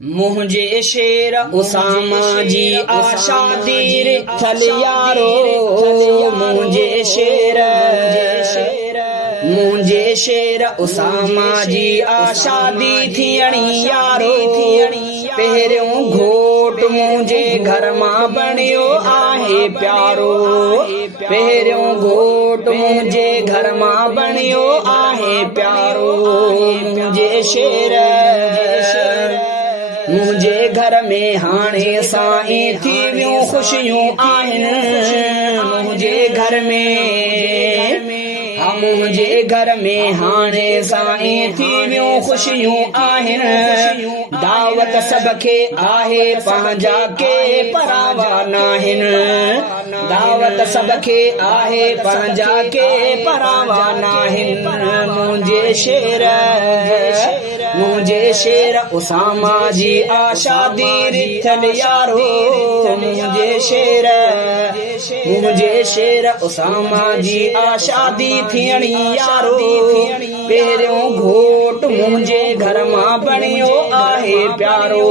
मुझे शेर उसामा जी आशादी रिथल यारो, मुझे शेर उसामा जी आशादी थियणी यारो। पहिरियों घोट मुझे घर मां बणियो आहे प्यारो, पहिरियों घोट मुझे घर मां बणियो आहे प्यारो। मुझे घर में हाणे साईं थी वियूं खुशियूं आहिनि, मुझे घर में हाणे साईं थी वियूं खुशियूं आहिनि। दावत सबखे आहे पंहिंजा के परावा नाहिनि, दावत सबखे आहे पंहिंजा के परावा नाहिनि। मुझे शेर उसामा जी आशादी रिथल यारो, मुझे शेर उसामा जी आशादी थियणी यारो। पहिरियों घोट मुझे घर मां बणियो आहे प्यारो,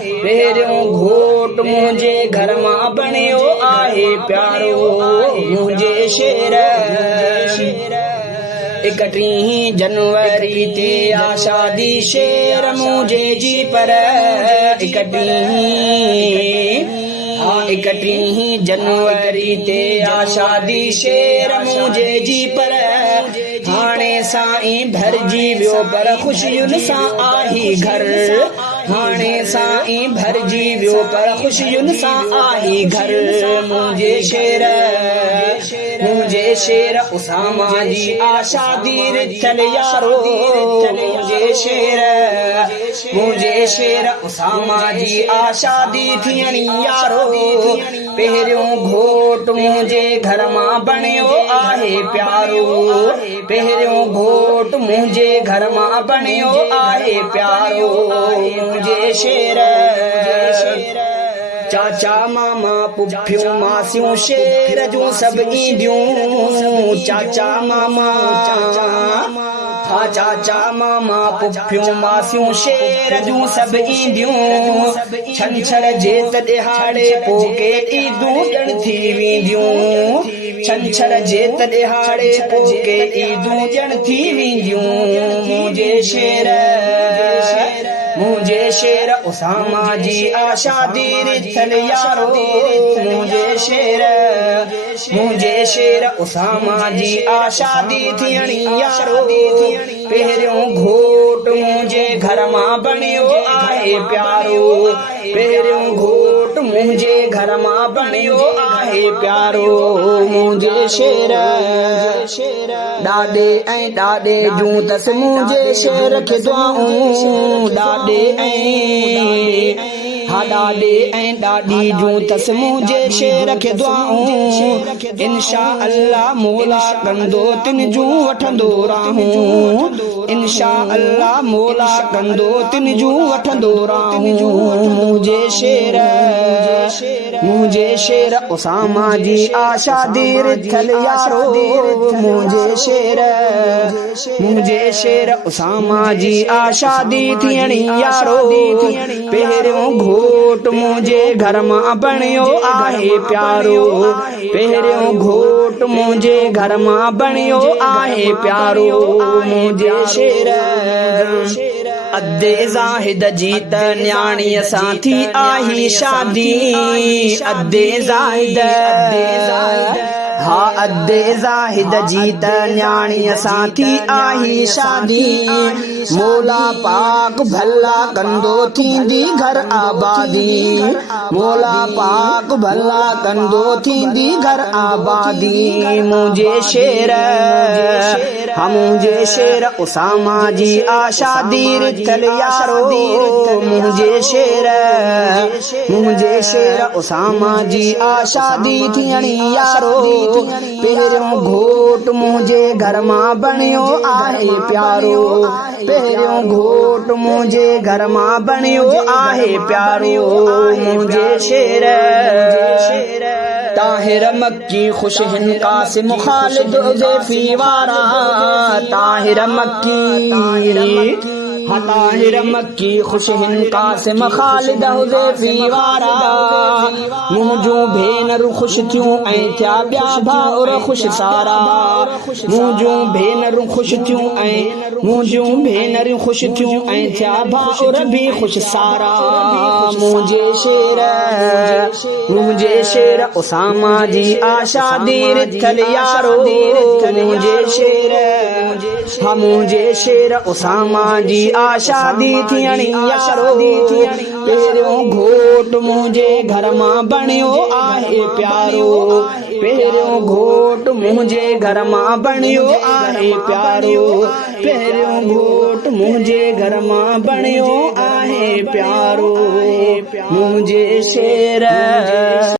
पहिरियों घोट मुझे घर मां बणियो आहे प्यारो। मुझे शेर 31 जनवरी ते आशादी शेर मुझे जी पर 31 जनवरी ते आशादी शेर मुझे जी पर। हाणे साईं भरजी वियो पर खुशियुनि सां आही घर, हाणे साईं भरजी वियो पर खुशियुनि सां आही घर। मुझे शेर उसामा जी आशादी रिथल यारो, मुझे शेर उसामा जी आशादी थियणी यारो। पहिरियों घोट मुझे घर मां बणियो आहे प्यारो, पहिरियों घोट मुझे घर मां बणियो आहे प्यारो। मुझे शेर चाचा मामा पुफियूं मासियूं शेर जूं सभु ईंदियूं, चाचा मामा पुफियूं मासियूं शेर जूं सभु ईंदियूं। छंछर जे दिहाड़े पोके ईदूं ॼण थी वेंदियूं, छंछर जे दिहाड़े पोके ईदूं ॼण थी वेंदियूं। मुझे शेर उसामा जी आशादी रिथल यारो, मुझे शेर उसामा जी आशादी थियणी यारो। पहिरियों घोट मुझे घर मां बणियो आहे प्यारो, पहिरियों घोट मुझे घर मां बणियो आहे प्यारो। मुझे शेर ॾाॾे ऐं ॾाॾे जूं तस मुझे शेर खे दुआऊं, ॾाॾे ऐं ॾाॾी जूं तस मुझे शेर खे दुआऊं। इंशा अल्लाह मौला कंदो तिन जूं वठंदो राहूं, इंशा अल्लाह मौला कंदो तिन जूं वठंदो राहूं। मुझे शेर उसामा जी आशादी रिथल यारो, मुझे शेर उसामा जी आशादी थियणी यारो। पहिरियों घोट मुझे घर मां बणियो आहे प्यारो, पहिरियों घोट मुझे घर मां बणियो आहे प्यारो। मुझे शेर अदे ज़ाहिद जी त न्याणीअ सां थी आही शादी, अदे ज़ाहिद जी त न्याणीअ सां थी आही शादी। मौला पाक भला कंदो थींदी घर आबादी, मौला पाक भला कंदो थींदी घर आबादी। मुझे शेर उसामा जी आशादी रिथल यारो, मुझे शेर उसामा जी आशादी थियणी यारो। पहिरियों घोट मुझे घर मां बणियो आहे प्यारो, पहिरियों घोट मुझे घर मां बणियो आहे प्यारो। मुझे शेर ताहिर मक्की खुश हिन कासिम ख़ालिद ज़ैफ़ी वारा, ताहिर मक्की हताहिर मक्की खुश हिन कासिम खालिद हुज़ैफ़ी वारा मुंहिंजो भेनरूं ख़ुशि थियूं ऐं थिया ॿिया भाउर ख़ुशि सारा मुंहिंजूं भेनरूं ख़ुशि थियूं ऐं मुंहिंजूं भेनरूं ख़ुशि थियूं ऐं थिया भाउर बि ख़ुशि सारा मुंहिंजे शेर उसामा जी आशादी रिथल यारो मुंहिंजे शेर उसामा जी आशादी थियण यारो पहिरियों घोट मुंहिंजे घर मां बणियो आहे प्यारो पहिरियों घोट मुंहिंजे घर मां बणियो आहे प्यारो पहिरियों घोट मुंहिंजे घर मां बणियो आहे प्यारो मुंहिंजे शेर